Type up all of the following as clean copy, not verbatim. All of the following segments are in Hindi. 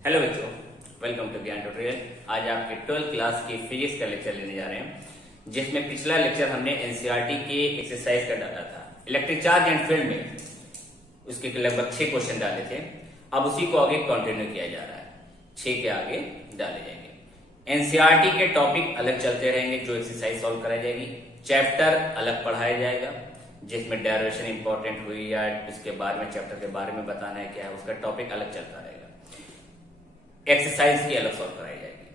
हेलो बच्चों, वेलकम टू ज्ञान ट्यूटोरियल। आज आपके 12th क्लास की फिजिक्स का लेक्चर लेने जा रहे हैं, जिसमें पिछला लेक्चर हमने एनसीईआरटी के एक्सरसाइज का डाला था। इलेक्ट्रिक चार्ज एंड फील्ड में उसके लगभग 6 क्वेश्चन डाले थे। अब उसी को आगे कंटिन्यू किया जा रहा है, 6 के आगे डाले जाएंगे। एनसीईआरटी के टॉपिक अलग चलते रहेंगे, जो एक्सरसाइज सॉल्व कराई जाएगी। चैप्टर अलग पढ़ाया जाएगा, जिसमें डेरिवेशन इंपॉर्टेंट हुई या उसके बारे में चैप्टर के बारे में बताना है क्या है, उसका टॉपिक अलग चलता रहेगा। एक्सरसाइज की अलग सॉल्व कराई जाएगी।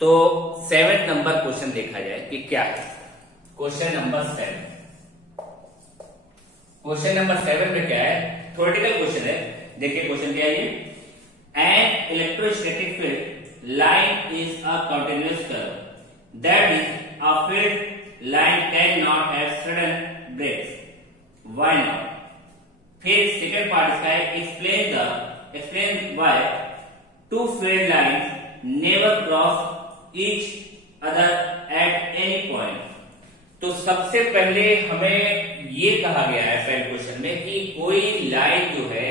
तो 7 नंबर क्वेश्चन देखा जाए कि क्या है। Question number 7। क्वेश्चन नंबर 7 में क्या है? थ्योरेटिकल क्वेश्चन है। देखिए क्वेश्चन क्या है ये। An electrostatic field line is a continuous curve, that is a field line can not have sudden breaks, why not? फिर सेकंड पार्ट इसका है, explain why two field lines never cross each other at any point। तो सबसे पहले हमें ये कहा गया है पहले क्वेश्चन में कि कोई लाइन जो है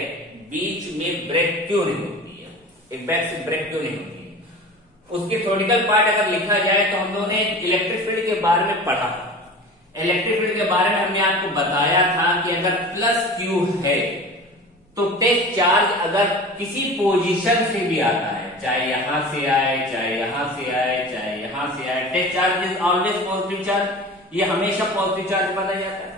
बीच में ब्रेक क्यों नहीं होती है, एक बैक से ब्रेक क्यों नहीं होती है। उसकी थ्योरेटिकल पार्ट अगर लिखा जाए तो हम लोगों ने इलेक्ट्रिक फील्ड के बारे में पढ़ा था। इलेक्ट्रिक फील्ड के बारे में हमने आपको बताया था कि अगर प्लस क्यू है तो टेस्ट चार्ज अगर किसी पोजीशन से भी आता है, चाहे यहां से आए, चाहे यहां से आए, चाहे यहां से आए, test charge is always positive charge, ये हमेशा पॉजिटिव चार्ज माना जाता है।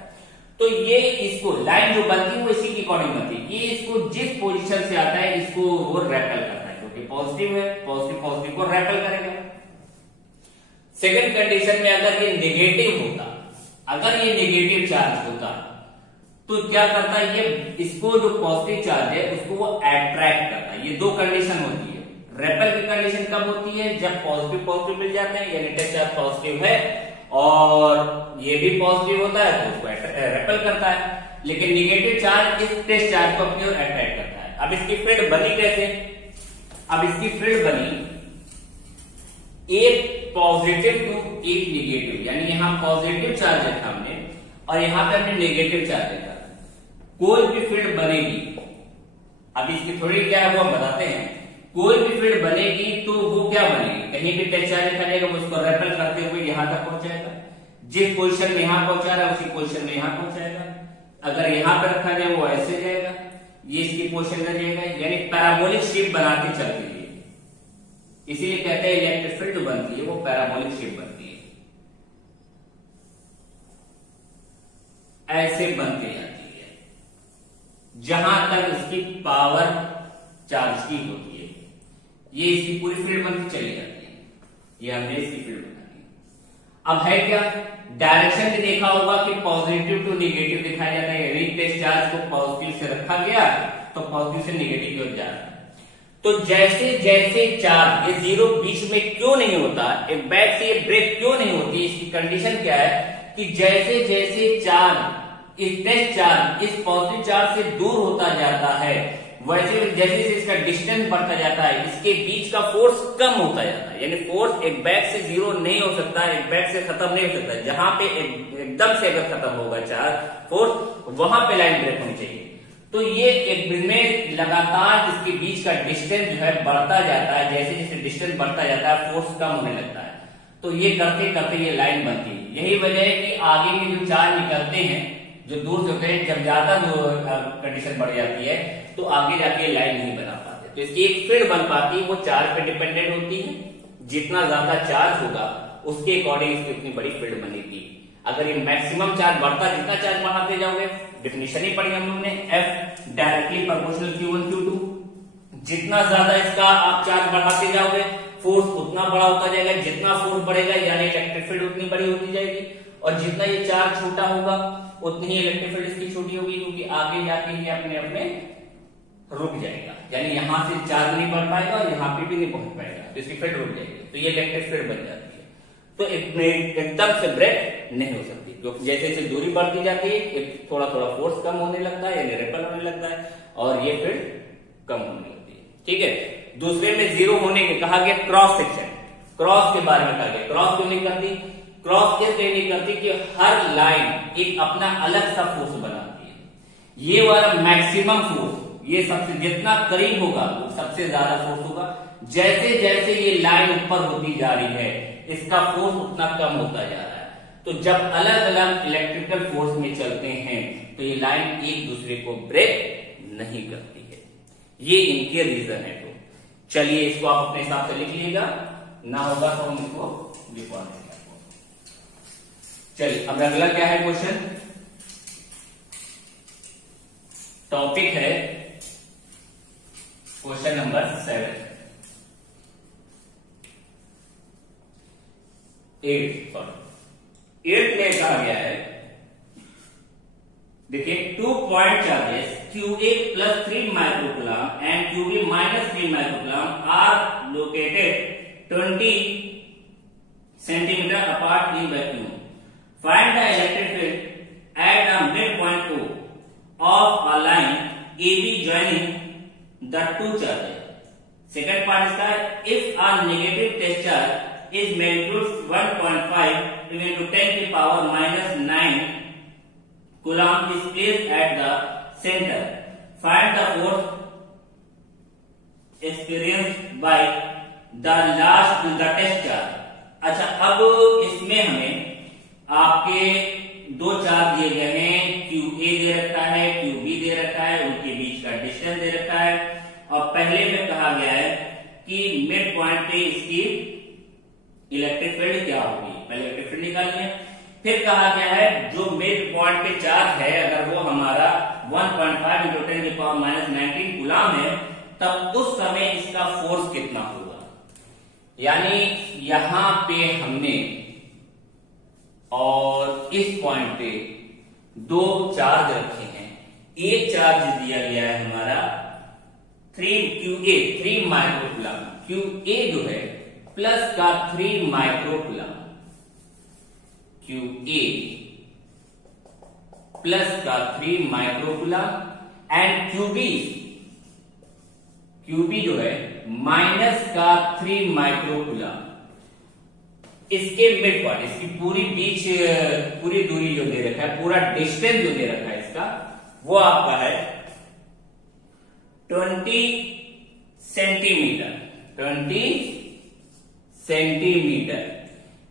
तो ये इसको लाइन जो बनती है वो इसी की अकॉर्डिंग बनती है। ये इसको जिस पोजीशन से आता है इसको वो रेपल करता है, क्योंकि पॉजिटिव है, पॉजिटिव को रेपल करेगा। सेकंड कंडीशन में अगर ये नेगेटिव होता, अगर ये नेगेटिव चार्ज होता तो क्या करता है, ये इसको जो पॉजिटिव चार्ज है उसको वो अट्रैक्ट करता है। ये 2 कंडीशन होती है। रेपल की कंडीशन कब होती है? जब पॉजिटिव मिल जाते हैं, यानी टेस्ट चार्ज पॉजिटिव है और ये भी पॉजिटिव होता है तो उसको रेपल करता है। लेकिन निगेटिव चार्ज इस टेस्ट चार्ज को अपनी ओर अट्रैक्ट करता है। अब इसकी फील्ड बनी कैसे? अब इसकी फील्ड बनी एक पॉजिटिव टू एक निगेटिव, यानी यहां पॉजिटिव चार्ज है हमने और यहां पे हमने नेगेटिव चार्ज देखा। कोई भी फील्ड बनेगी, अब इसकी थोड़ी क्या है वो हम बताते हैं। कोई भी फील्ड बनेगी तो वो क्या बनेगी, कहीं भी टेस्ट चार्ज रखा जाएगा, उसको रेपल करते हुए यहां तक पहुंचाएगा। जिस पोजीशन में यहां पहुंचा रहा है उसी पोजीशन में यहां पहुंचाएगा। अगर यहां पर रखा जाए वो ऐसे जाएगा, ये इसकी पोजीशन में जाएगा, यानी पैराबोलिक शेप बनाती चलती है। इसीलिए कहते हैं इलेक्ट्रिक फील्ड जो बनती है वो पैराबोलिक शेप बनती है, ऐसे बनती जाती है जहां तक इसकी पावर चार्ज की होती है। ये इसकी पूरी फील्ड बनती चली जाती है, ये हमने इसकी फील्ड बना दी। अब है क्या, डायरेक्शन भी देखा होगा कि पॉजिटिव टू नेगेटिव दिखाया जाता है। यदि टेस्ट चार्ज को पॉजिटिव से रखा गया तो पॉजिटिव से नेगेटिव की ओर जा रहा है। तो जैसे जैसे चार्ज ये 0 बीच में क्यों नहीं होता, एक बैक से ये ब्रेक क्यों नहीं होती, इसकी कंडीशन क्या है कि जैसे जैसे चार्ज इस टेस्ट चार्ज इस पॉजिटिव चार्ज से दूर होता जाता है, वैसे जैसे जैसे इसका डिस्टेंस बढ़ता जाता है इसके बीच का फोर्स कम होता जाता है। यानी फोर्स एक बैक से 0 नहीं हो सकता, एक बैक से खत्म नहीं हो सकता। जहां पे एकदम से अगर खत्म होगा चार्ज फोर्स, वहां पे लाइन ब्रेक होनी चाहिए। तो ये एक में लगातार इसके बीच का डिस्टेंस जो है बढ़ता जाता है। जैसे जैसे डिस्टेंस बढ़ता जाता है फोर्स कम होने लगता है। तो ये करते करते ये लाइन बनती है। यही वजह है कि आगे के जो चार्ज निकलते हैं जो दूर से होते हैं, जब ज्यादा कंडीशन बढ़ जाती है तो आगे जाके लाइन नहीं बना पाते। तो इसकी एक फील्ड बन पाती है, वो चार्ज पे डिपेंडेंट होती है। जितना ज्यादा चार्ज होगा उसके अकॉर्डिंग इसकी उतनी बड़ी फील्ड बनेगी। अगर ये मैक्सिमम चार्ज बढ़ता, जितना चार्ज बढ़ाते जाओगे, डेफिनेशन ही पढ़ी हम लोगों ने, F directly proportional Q1 Q2। जितना ज्यादा इसका आप चार्ज बढ़ाते जाओगे फोर्स उतना बड़ा होता जाएगा। जितना फोर्स बढ़ेगा यानी इलेक्ट्रिक फील्ड उतनी बड़ी होती जाएगी। और जितना ये चार्ज छोटा होगा उतनी ही इलेक्ट्रिक फील्ड इसकी छोटी होगी, क्योंकि आगे जाके ये अपने अपने रुक जाएगा। यानी यहां से चार्ज नहीं बढ़ पाएगा और यहां पे भी नहीं पहुंच पाएगा, तो इसकी फील्ड रुक जाएगी। तो ये इलेक्ट्रिक फील्ड बन जाती है। तो एकदम से ब्रेक नहीं हो सकती, क्योंकि जैसे जैसे दूरी बढ़ती जाती है एक थोड़ा थोड़ा फोर्स कम होने लगता है, यानी रेपल होने लगता है और ये फील्ड कम होने लगती है। ठीक है। दूसरे में 0 होने के कहा गया क्रॉस सेक्शन, क्रॉस के बारे में कहा गया। क्रॉस क्यों नहीं करती? क्रॉस कैसे नहीं करती कि हर लाइन एक अपना अलग सा फोर्स बनाती है। ये वाला मैक्सिमम फोर्स ये सबसे जितना करीब होगा वो सबसे ज्यादा फोर्स होगा। जैसे जैसे ये लाइन ऊपर होती जा रही है इसका फोर्स उतना कम होता जा रहा है। तो जब अलग अलग इलेक्ट्रिकल फोर्स में चलते हैं तो ये लाइन एक दूसरे को ब्रेक नहीं करती है। ये इनके रीजन है। तो चलिए इसको आप अपने हिसाब से लिख लीजिएगा, ना होगा तो हम इसको लिखवा देंगे। चलिए अब अगला क्या है क्वेश्चन, टॉपिक है क्वेश्चन नंबर 7 8 में कहा गया है, देखिए 2 point charges QA plus 3 microcoulomb and QB minus 3 microcoulomb are located 20 centimeter apart in vacuum. Find the electric field at the midpoint O of a line AB joining the two charges. Second part is that if a negative test charge is magnitude 1.5 into 10 to the power minus 9 coulomb is placed at the center. Find the force experienced by the test charge. अच्छा, अब इसमें हमें आपके दो चार्ज दिए गए हैं, QA दे रखा है, QB दे रखा है, उनके बीच का डिस्टेंस दे रखा है। और पहले में कहा गया है कि मिड पॉइंट पे इसकी इलेक्ट्रिक फील्ड क्या होगी, पहले इलेक्ट्रिक फील्ड निकालनी है। फिर कहा गया है जो मिड पॉइंट पे चार्ज है अगर वो हमारा 1.5 into 10 to the power minus 19 coulomb है, तब उस समय इसका फोर्स कितना होगा। यानी यहां पे हमने और इस पॉइंट पे दो चार्ज रखे हैं। एक चार्ज दिया गया है हमारा 3 माइक्रोकूलम, QA जो है प्लस का 3 माइक्रोकूलम, QA प्लस का 3 माइक्रोकूलम एंड QB जो है माइनस का 3 माइक्रोकूलम। इसके मिड पॉइंट, इसकी पूरी दूरी जो दे रखा है, पूरा डिस्टेंस जो दे रखा है इसका, वो आपका है 20 सेंटीमीटर।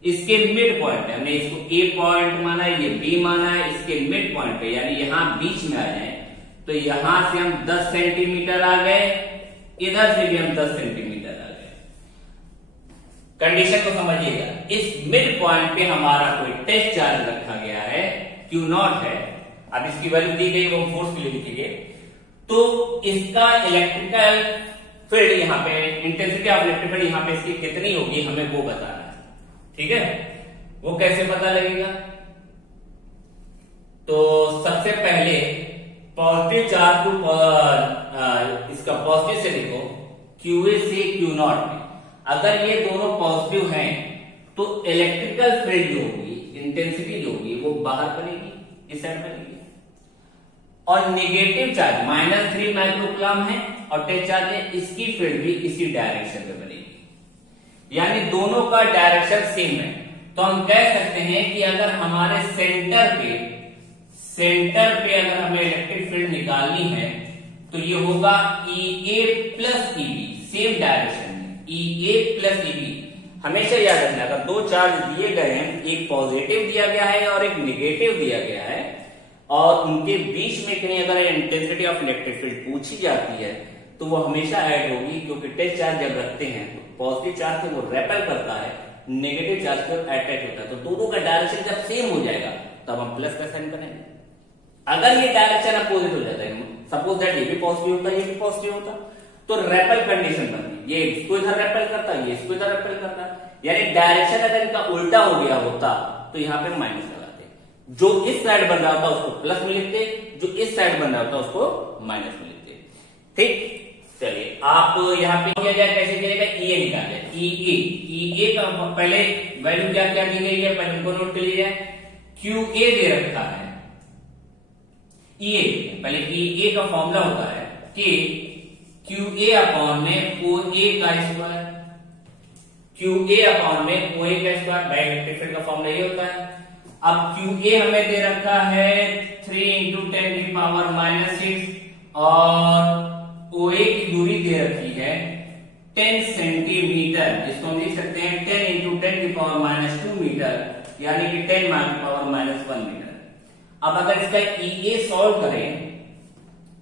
इसके मिड पॉइंट है, हमने इसको A पॉइंट माना है, ये B माना है, इसके मिड पॉइंट पे यानी यहां बीच में आ जाए तो यहां से हम 10 सेंटीमीटर आ गए, इधर से भी हम 10 सेंटीमीटर आ गए। कंडीशन को समझिएगा, इस मिड पॉइंट पे हमारा कोई टेस्ट चार्ज रखा गया है, Q0 है। अब इसकी वैल्यू दी गई, वो फोर्स के लिए लिखिए। तो इसका इलेक्ट्रिकल फील्ड यहाँ पे, इंटेंसिटी ऑफ इलेक्ट्रिक फील्ड यहाँ पे इसकी कितनी होगी हमें वो बताना है। ठीक है, वो कैसे पता लगेगा? तो सबसे पहले पॉजिटिव चार्ज को इसका पॉजिटिव से लिखो, QA से Q0 में अगर ये दोनों पॉजिटिव हैं तो इलेक्ट्रिकल फील्ड जो होगी, इंटेंसिटी जो होगी वो बाहर बनेगी, इस साइड बनेगी। और नेगेटिव चार्ज -3 माइक्रोकूलम है और टेस्ट चार्ज है, इसकी फील्ड भी इसी डायरेक्शन में बनेगी। यानी दोनों का डायरेक्शन सेम है। तो हम कह सकते हैं कि अगर हमारे सेंटर पे अगर हमें इलेक्ट्रिक फील्ड निकालनी है तो ये होगा EA plus EB, same direction में EA प्लस EB। हमेशा याद रखना, अगर दो चार्ज दिए गए हैं, एक पॉजिटिव दिया गया है और एक निगेटिव दिया गया है, और उनके बीच में कहीं अगर इंटेंसिटी ऑफ इलेक्ट्रिक फील्ड पूछी जाती है तो वो हमेशा ऐड होगी, क्योंकि टेस्ट चार्ज जब रखते हैं तो पॉजिटिव चार्ज से वो रेपेल करता है, नेगेटिव चार्ज से अटैक होता है। तो दोनों का डायरेक्शन जब सेम हो जाएगा तब हम प्लस का साइन करेंगे। अगर ये डायरेक्शन अपोजिट हो जाता है, सपोज दैट ये भी पॉजिटिव होता है, ये भी पॉजिटिव होता, तो रेपेल कंडीशन बनती है, ये इसको इधर रेपेल करता है, ये इसको इधर रेपेल करता है। यानी डायरेक्शन अगर इनका उल्टा हो गया होता तो यहाँ पे माइनस लगाते, जो इस साइड बन रहा होता उसको प्लस में लिखते, जो इस साइड बन रहा होता उसको माइनस में लिखते। ठीक, चलिए आप यहाँ पे किया जाए, कैसे किया जाएगा, EA निकाले, EA का पहले वैल्यू क्या क्या दी गई है, पहले उनको नोट कर लीजिए। QA दे रखा है, EA पहले EA का फॉर्मूला होता है कि QA अपॉन में OA का स्क्वायर, QA अपॉन में OA का स्क्वायर, डाइलेक्ट्रिक फील्ड का फॉर्मूला ये होता है। अब QA हमें दे रखा है 3 into 10 की पावर -6 और OA की दूरी दे रखी है 10 सेंटीमीटर, जिसको हम लिख सकते हैं 10 इंटू 10⁻² मीटर, यानी कि 10⁻⁻1 मीटर। अब अगर इसका EA सॉल्व करें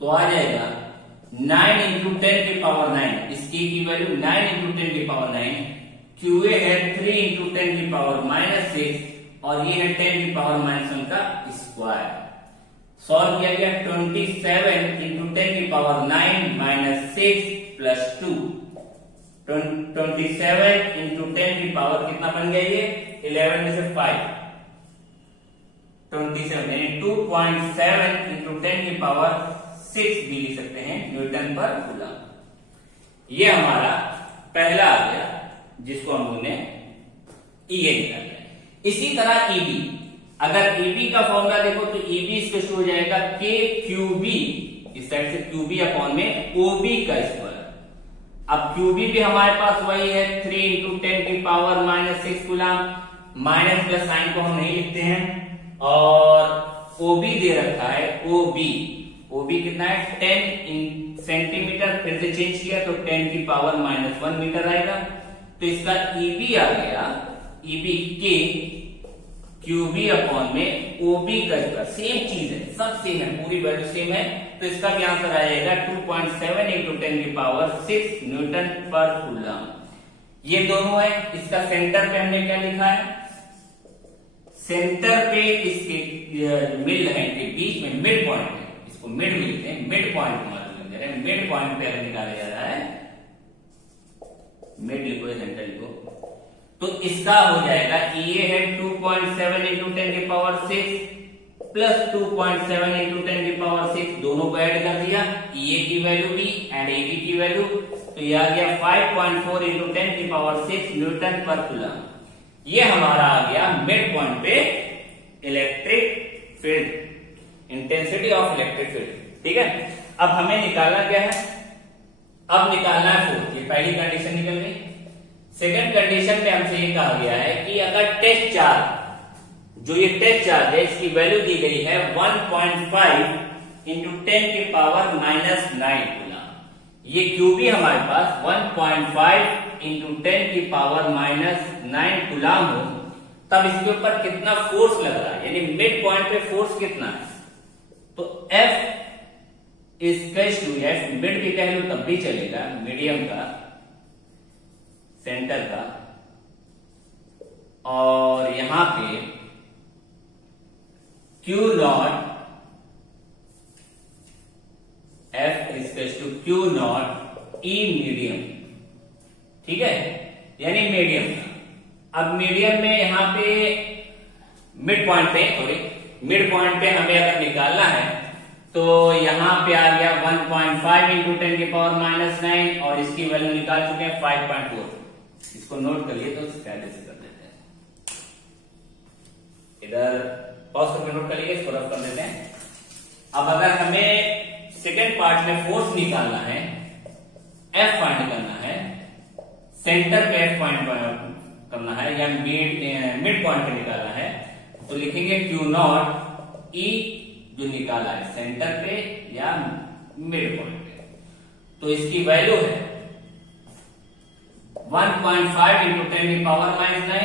तो आ जाएगा 9 इंटू 10⁹, इसकी की वैल्यू 9 इंटू 10⁹, QA है 3 इंटू 10⁻⁻6 और ये है 10⁻⁻1 का स्क्वायर। सॉल्व किया गया 27 इंटू 10⁻⁹ प्लस 2, 27 इंटू 10 कितना बन गया ये 11 में से 5, 27 यानी 2.7 इंटू 10⁶ भी लिख सकते हैं न्यूटन पर कूलम। ये हमारा पहला आ गया जिसको हम लोगों ने EA निकाला है। इसी तरह EB, अगर EB का फॉर्मूला देखो तो EB इसको हो जाएगा KQB, इस साइड से QB अपॉन में OB का स्क्वायर। अब QB भी हमारे पास वही है 3 into 10⁻⁻6 coulomb, minus plus sign को हम नहीं लिखते हैं, और OB दे रखा है OB कितना है 10 सेंटीमीटर, फिर से चेंज किया तो 10⁻⁻1 मीटर आएगा। तो इसका EB आ गया, EB के QB अपॉन में OB का स्क्वायर, सेम चीज है, सब सेम है, पूरी वैल्यू सेम है, तो इसका भी आंसर आ जाएगा 2.7 इंटू 10⁶ न्यूटन पर कूलम। ये दोनों है। इसका सेंटर पे हमने क्या लिखा है, सेंटर पे इसके मिड लाइन के बीच में मिड पॉइंट है, इसको मिड मिलते हैं, मिड पॉइंट मालूम दे रहे हैं, मिड पॉइंट पे अगर निकाला जा रहा है, मिड लिखो सेंटर लिखो, तो इसका हो जाएगा EA है 2.7 इंटू 10⁶ प्लस 2.7 इंटू 10⁶, दोनों को ऐड कर दिया, EA की वैल्यू भी एंड AB की वैल्यू, तो ये आ गया 5.4 इंटू 10⁶ न्यूटन पर कूलम। ये हमारा आ गया मिड पॉइंट पे electric field, intensity of electric field. ठीक है, अब हमें निकालना क्या है, अब निकालना है फोर्स। ये पहली कंडीशन निकल गई। सेकंड कंडीशन में हमसे ये कहा गया है कि अगर टेस्ट चार्ज, जो ये टेस्ट चार्ज है, इसकी वैल्यू दी गई है 1.5 इंटू 10⁻⁹ कूलम, ये QB हमारे पास 1.5 इंटू 10⁻⁹ कूलम हो, तब इसके ऊपर कितना फोर्स लग रहा है, यानी मिड पॉइंट पे फोर्स कितना है, तो F equals to, F mid भी कह लो तब भी चलेगा, मीडियम का, सेंटर का, और यहां पे Q0, F equals to Q0 E medium. ठीक है, यानी मीडियम। अब मीडियम में यहां पे मिड पॉइंट पे, सॉरी मिड पॉइंट पे हमें अगर निकालना है तो यहां पे आ गया 1.5 इंटू 10⁻⁹ और इसकी वैल्यू निकाल चुके हैं 5.4। इसको नोट करिए तो पहले से कर देते हैं, इधर पॉज करके नोट करिए, इसको रफ कर देते हैं। अब अगर हमें सेकेंड पार्ट में फोर्स निकालना है, F फाइंड करना है, सेंटर पे F फाइंड करना है या मिड पॉइंट पे निकालना है, तो लिखेंगे Q0 E जो निकाला है सेंटर पे या मिड पॉइंट पे, तो इसकी वैल्यू है 1.5 इंटू 10⁻⁹,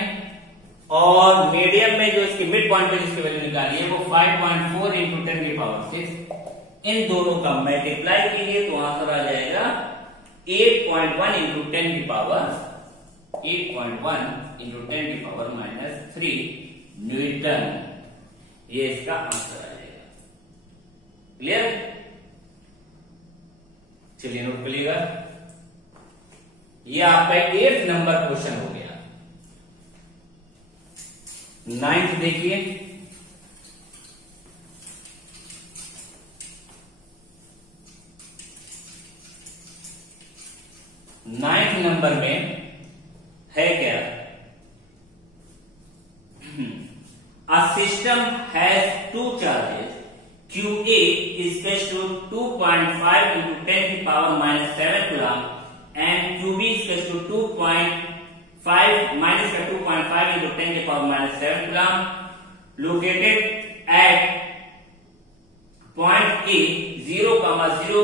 और मीडियम में जो इसकी मिड पॉइंट पे जिसकी वैल्यू निकाली है वो 5.4 इंटू 10⁶। इन दोनों का मल्टीप्लाई कीजिए तो आंसर आ जाएगा 8.1 इंटू 10⁻3 न्यूटन। ये इसका आंसर आ जाएगा। क्लियर? चलिए नोट करिएगा, ये आपका 8th नंबर क्वेश्चन हो गया। 9th देखिए, नाइन्थ नंबर में है क्या, a system has two charges QA is equal to 2.5 into 10⁻⁷ coulomb and QB is equal to 2.5 minus 2.5 into 10⁻⁷ coulomb located at point A 0,0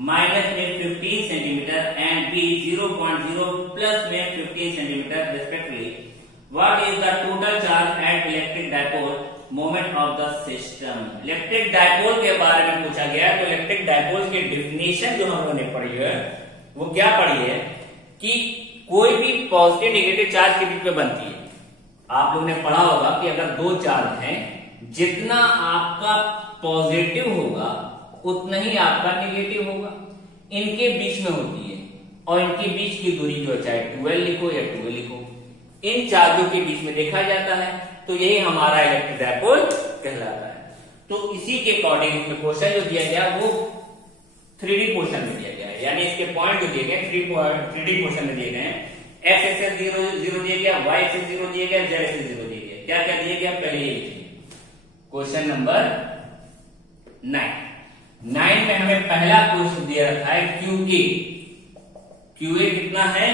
minus में 15 सेंटीमीटर एंड बी 0.0 प्लस में 15 centimetre respectively, what is the total charge at electric dipole moment of the system. Electric dipole के बारे में पूछा गया, तो इलेक्ट्रिक डायपोल की डेफिनेशन जो हम लोगों ने पढ़ी है वो क्या पढ़ी है कि कोई भी पॉजिटिव नेगेटिव चार्ज के बीच में बनती है। आप लोगों ने पढ़ा होगा कि अगर दो चार्ज हैं, जितना आपका पॉजिटिव होगा उतना ही आपका नेगेटिव होगा, इनके बीच में होती है और इनके बीच की दूरी जो है, चाहे 12 लिखो या 12 लिखो, इन चार्जों के बीच में देखा जाता है, तो यही हमारा इलेक्ट्रिक डायपोल कहलाता है। तो इसी के अकॉर्डिंग इसमें क्वेश्चन जो दिया गया वो 3D पोर्शन में दिया गया है, यानी इसके पॉइंट जो दिए गए 3D पोर्शन में दिए गए हैं। एक्स एक्सेस 0 दिया गया, वाई एक्सेस 0 दिया गया, जेड एक्सेस 0 दिया गया। क्या क्या दिया गया पहले ये लिखिए। क्वेश्चन नंबर 9 में हमें पहला क्वेश्चन दिया रखा है क्यूए। क्यूए कितना है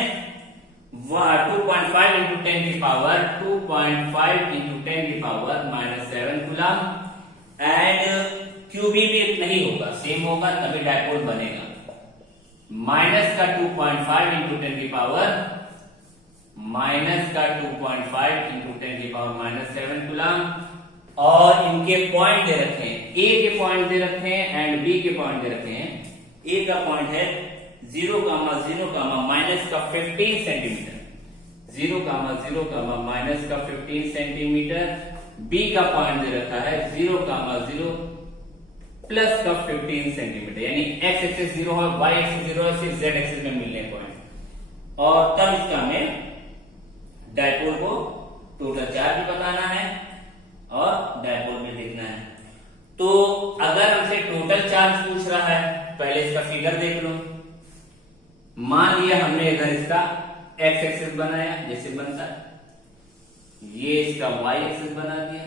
2.5 इंटू 10 की पावर 2.5 इंटू 10 की पावर -7 कूलम, एंड क्यूबी भी इतना ही होगा, सेम होगा, तभी डायपोल बनेगा। माइनस का 2.5 इंटू 10 की पावर -7 कूलम, और इनके पॉइंट दे रखे हैं, ए के पॉइंट दे रखे हैं एंड बी के पॉइंट दे रखे हैं। ए का पॉइंट है 0,0, माइनस का 15 सेंटीमीटर, 0,0, माइनस का 15 सेंटीमीटर। बी का पॉइंट दे रखा है 0,0 प्लस का 15 सेंटीमीटर, यानी एक्स एक्सिस 0 है, वाई एक्सिस 0 है, सिर्फ जेड एक्सिस में मिलने पॉइंट, और तब इसका हमें डायपोल को टोटल चार्ज भी बताना है और डायपोल भी देखना है। तो अगर हमसे टोटल चार्ज पूछ रहा है, पहले इसका फिगर देख लो। मान लिया हमने इधर इसका एक्स एक्सिस बनाया, जैसे बनता है, ये इसका वाई एक्सिस बना दिया,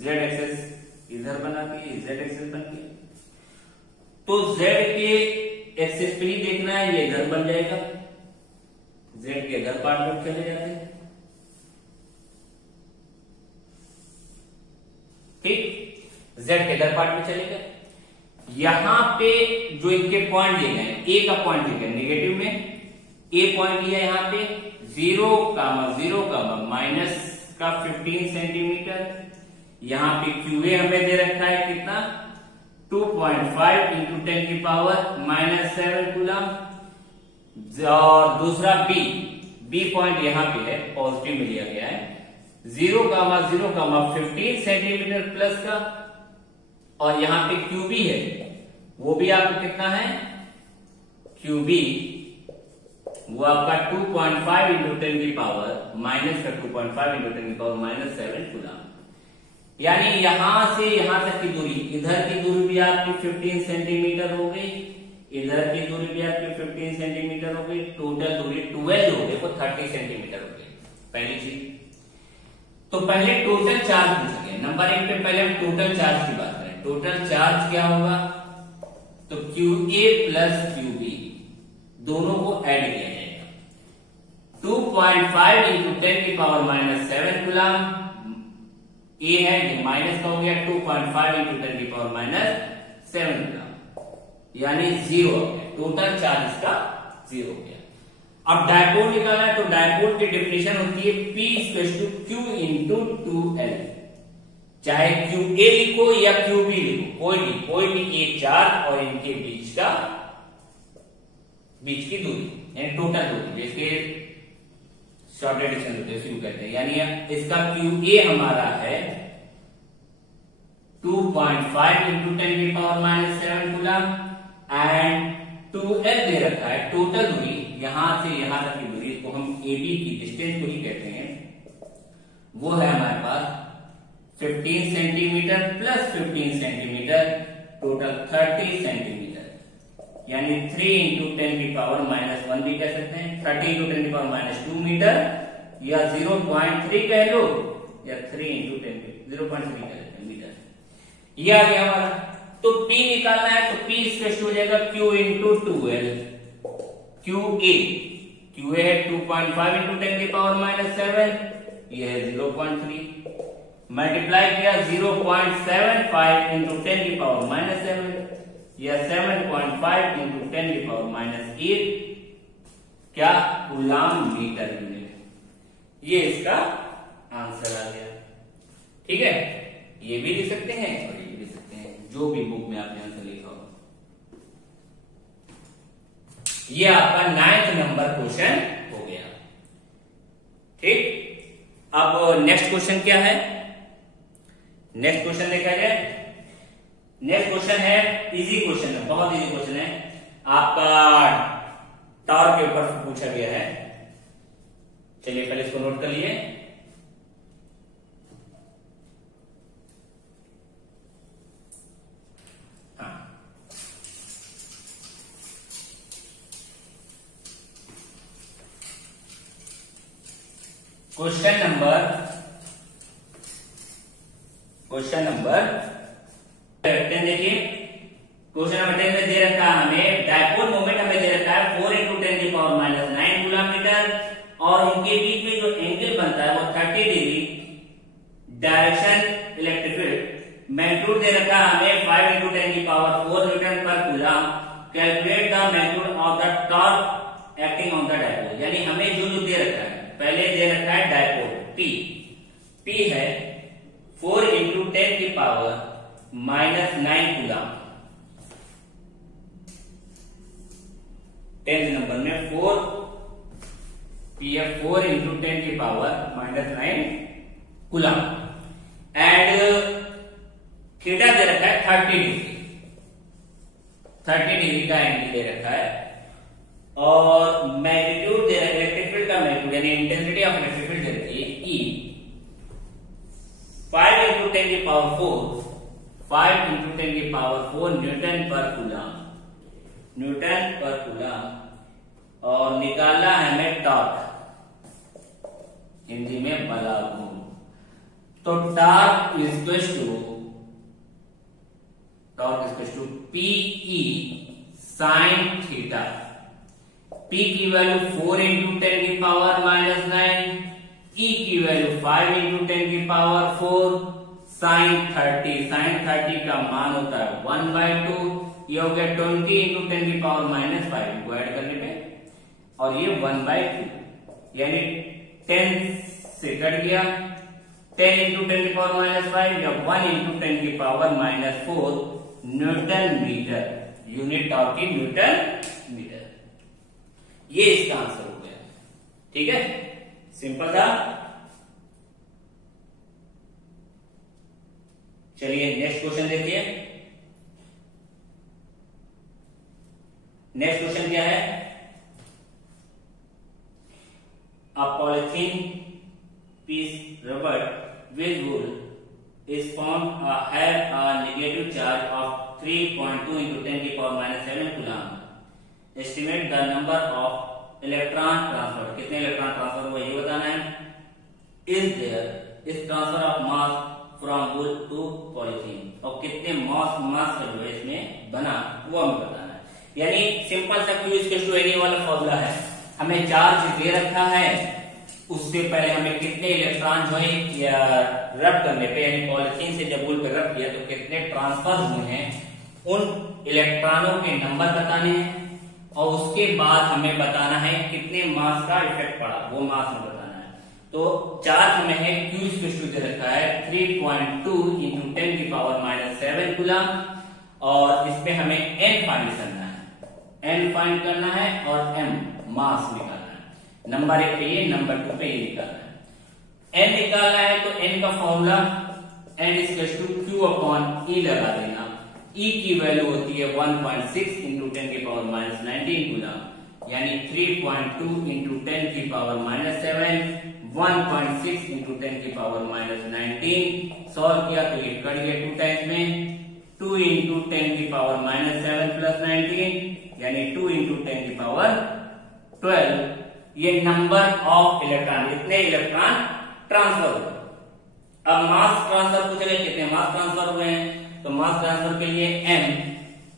जेड एक्सिस इधर बना दिए, जेड एक्सिस बन गया। तो जेड के एक्सिस पे ही देखना है, ये इधर बन जाएगा, जेड के इधर पार्ट में चले जाते हैं, ठीक, जेड के इधर पार्ट में चले गए। यहां पे जो इनके पॉइंट दिए गए, ए का पॉइंट दिया गया नेगेटिव में, ए पॉइंट लिया यहां पे 0,0, माइनस का 15 सेंटीमीटर। यहां पे क्यूए हमें दे रखा है कितना 2.5 इंटू 10 की पावर -7 कूलम, और दूसरा बी पॉइंट यहां पे है, पॉजिटिव में लिया गया है 0,0, 15 सेंटीमीटर प्लस का, और यहां पे क्यूबी है, वो भी आपको कितना है क्यूबी, वो आपका 2.5 इंटू 10 की पावर माइनस का 2.5 इंटू 10 की पावर -7 कूलम। यानी यहां से यहां तक की दूरी, इधर की दूरी भी आपकी 15 सेंटीमीटर हो गई, इधर की दूरी भी आपकी 15 सेंटीमीटर हो गई, टोटल दूरी 12 हो गई, वो 30 सेंटीमीटर हो गई। पहली चीज, तो पहले टोटल चार्ज पूछ गए। नंबर 1 पे पहले हम टोटल चार्ज की बात करें। टोटल चार्ज क्या होगा, तो क्यूए प्लस क्यूबी दोनों को ऐड किया जाएगा। 2.5 इंटू 10 की पावर -7 कूलम, ए है ये माइनस का हो गया, 2.5 इंटू 10 की पावर -7 कूलम, यानी 0 हो गया, टोटल चार्ज इसका 0 हो गया। अब डायपोल निकालना है, तो डायपोल की डेफिनेशन होती है P = Q × 2L। चाहे QA लिखो या QB लिखो, कोई भी एक चार्ज और इनके बीच की दूरी, यानी टोटल दूरी, जिसके शॉर्ट एडिशन होते हैं शुरू करते हैं, यानी इसका QA हमारा है 2.5 इंटू 10 की पावर -7 कूलम, एंड 2L दे रखा है टोटल दूरी, यहां से यहां तक की दूरी को हम AB की डिस्टेंस को ही कहते हैं, वो है हमारे पास 15 centimetre plus 15 centimetre, total 30 centimetre, यानी 3 इंटू 10 की पावर -1 भी कह सकते हैं, 30 इंटू 10 की पावर -2 मीटर, या 0.3 कह लो, या 3 इंटू 10 की 0.3 कह सकते हैं मीटर। ये आ गया हमारा। तो P निकालना है, तो P स्पेशल हो जाएगा Q इंटू 2L। QA है 2.5 इंटू 10 की पावर -7, ये है 0.3, मल्टीप्लाई किया 0.75 इंटू 10 की पावर माइनस 7 या 7.5 इंटू 10 की पावर माइनस 8 क्या कूलाम मीटर यूनिट। ये इसका आंसर आ गया। ठीक है, ये भी लिख सकते हैं और ये भी लिख सकते हैं, जो भी बुक में आपने आंसर लिखा हो। ये आपका 9th नंबर क्वेश्चन हो गया। ठीक, अब नेक्स्ट क्वेश्चन क्या है? नेक्स्ट क्वेश्चन देखा जाए। नेक्स्ट क्वेश्चन है इजी क्वेश्चन है, बहुत इजी क्वेश्चन है, आपका टॉर्क के ऊपर पूछा गया है। चलिए पहले इसको नोट कर लिए। क्वेश्चन नंबर 10 देखिए। क्वेश्चन नंबर 10 में दे रखा है हमें डायपोल मोमेंट हमें दे रखा है 4 इंटू 10 की पावर माइनस 9 कूलम मीटर और उनके बीच में जो एंगल बनता है वो 30 degree. Direction electric field magnitude दे रखा है हमें 5 इंटू 10 की पावर 4 न्यूटन पर coulomb. Calculate the magnitude of the torque acting on the dipole. यानी हमें जो दे रखा है, पहले दे रखा है डायपोल P है 4 इंटू 10 की power minus 9 coulomb. 10th number में 4 इंटू 10 की power minus 9 coulomb. And theta दे रखा है 30 डिग्री का एंगल दे रखा है और मैग्नीट्यूड दे रहा है इलेक्ट्रिक फील्ड का मैग्नीट्यूड यानी इंटेंसिटी ऑफ इलेक्ट्रिक फील्ड दे रखी है E 5 इंटू 10 की पावर 4 न्यूटन पर कूलम और निकालना है हमें टॉर्क, हिंदी में बलाघूम। तो torque is to PE sine theta. P की वैल्यू 4 इंटू 10 की पावर माइनस 9, E की वैल्यू 5 इंटू 10 की पावर 4 साइन 30 का मान होता है 1/2। ये हो गया 20 इंटू 10 की पावर माइनस 5 को ऐड करने पे और ये 1/2 यानी 10 से कट गया। 10 इंटू 10 की पावर माइनस 5 या 1 इंटू 10 की power minus 4 newton metre. Unit torque की न्यूटन मीटर। ये इसका आंसर हो गया। ठीक है, सिंपल था। चलिए नेक्स्ट क्वेश्चन देखिए। नेक्स्ट क्वेश्चन क्या है? A polythene piece rubber with wool is found have a negative charge of 3.2 into 10 की पावर माइनस 7 coulomb. Estimate the number of electron transfer. कितने इलेक्ट्रॉन ट्रांसफर हुआ ये बताना है। इज देयर इस transfer of mass from wool to polythene और कितने मास का जो है इसमें बना वो हमें बताना है। यानी सिंपल सा Q इज टू एनी वाला फॉर्मूला है। हमें चार्ज दे रखा है, उससे पहले हमें कितने इलेक्ट्रॉन जो है रब करने पे यानी पॉलीथीन से जब वुल पे रब किया तो कितने ट्रांसफर हुए हैं उन इलेक्ट्रॉनों के नंबर बताने हैं और उसके बाद हमें बताना है कितने मास का इफेक्ट पड़ा वो मास में बताना है। तो चार्ज में है Q इक्वल दे रखा है 3.2 इंटू 10 की पावर माइनस 7 कूलम और इस पे हमें N फाइंड करना है। N फाइंड करना है और M मास निकालना है। नंबर 1 पे ये, नंबर 2 पे ये निकालना है। N निकालना है तो N का formula N equal to Q upon E लगा देना। E की वैल्यू होती है 1.6 इंटू 10 की पावर माइनस 19 कूलम यानी 3.2 इंटू 10 की पावर माइनस 7 1.6 इंटू 10 की पावर माइनस 19। सॉल्व किया तो ये कट गया 2 टाइम्स में 2 इंटू 10 की पावर माइनस 7 प्लस 19 यानी 2 इंटू 10 की पावर 12। ये नंबर ऑफ इलेक्ट्रॉन, इतने इलेक्ट्रॉन ट्रांसफर हुए। अब मास ट्रांसफर पूछेगा कितने मास ट्रांसफर हुए हैं तो मास ट्रांसफर के लिए m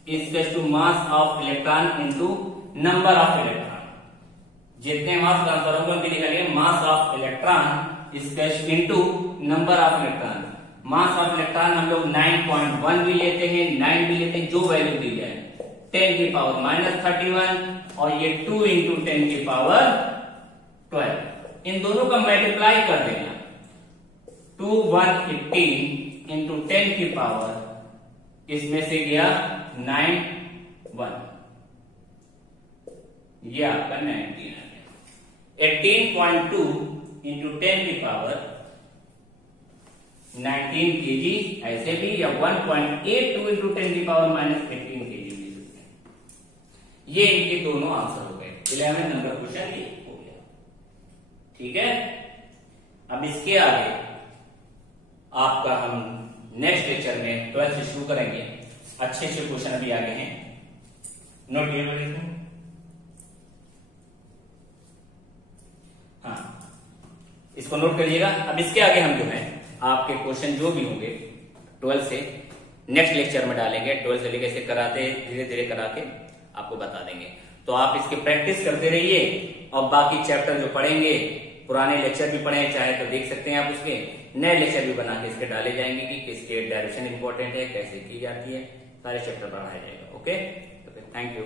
is to mass of electron into number of electron. जितने मास ट्रांसफर होंगे उनके लिए mass of electron space into number of electron. Mass of electron हम लोग 9.1 भी लेते हैं, 9 भी लेते हैं, जो वैल्यू दी जाए। 10 की पावर -31 और ये 2 इंटू 10 की पावर 12, इन दोनों का मल्टीप्लाई कर देना। 2 118 इंटू 10 की पावर, इसमें से गया 9 1, ये आपका 19 आ गया। 18.2 इंटू 10 की पावर 19 केजी ऐसे भी, या 1.82 इंटू 10 की पावर -18 केजी भी सकते हैं। ये इनके दोनों आंसर हो गए। 11 नंबर क्वेश्चन ये हो गया। ठीक है, अब इसके आगे आपका हम नेक्स्ट लेक्चर में 12th से शुरू करेंगे। अच्छे अच्छे क्वेश्चन अभी आगे हैं, नोट किए। हाँ, इसको नोट करिएगा। अब इसके आगे हम जो है आपके क्वेश्चन जो भी होंगे 12 से नेक्स्ट लेक्चर में डालेंगे। 12 से लेकर इसे कराते धीरे धीरे करा के आपको बता देंगे। तो आप इसकी प्रैक्टिस करते रहिए, और बाकी चैप्टर जो पढ़ेंगे, पुराने लेक्चर भी पढ़े चाहे तो देख सकते हैं आप, उसके नए लेक्चर भी बना के इसके डाले जाएंगे कि किसके डायरेक्शन इंपॉर्टेंट है, कैसे की जाती है, सारे चैप्टर पढ़ाया जाएगा। ओके, तो फिर थैंक यू।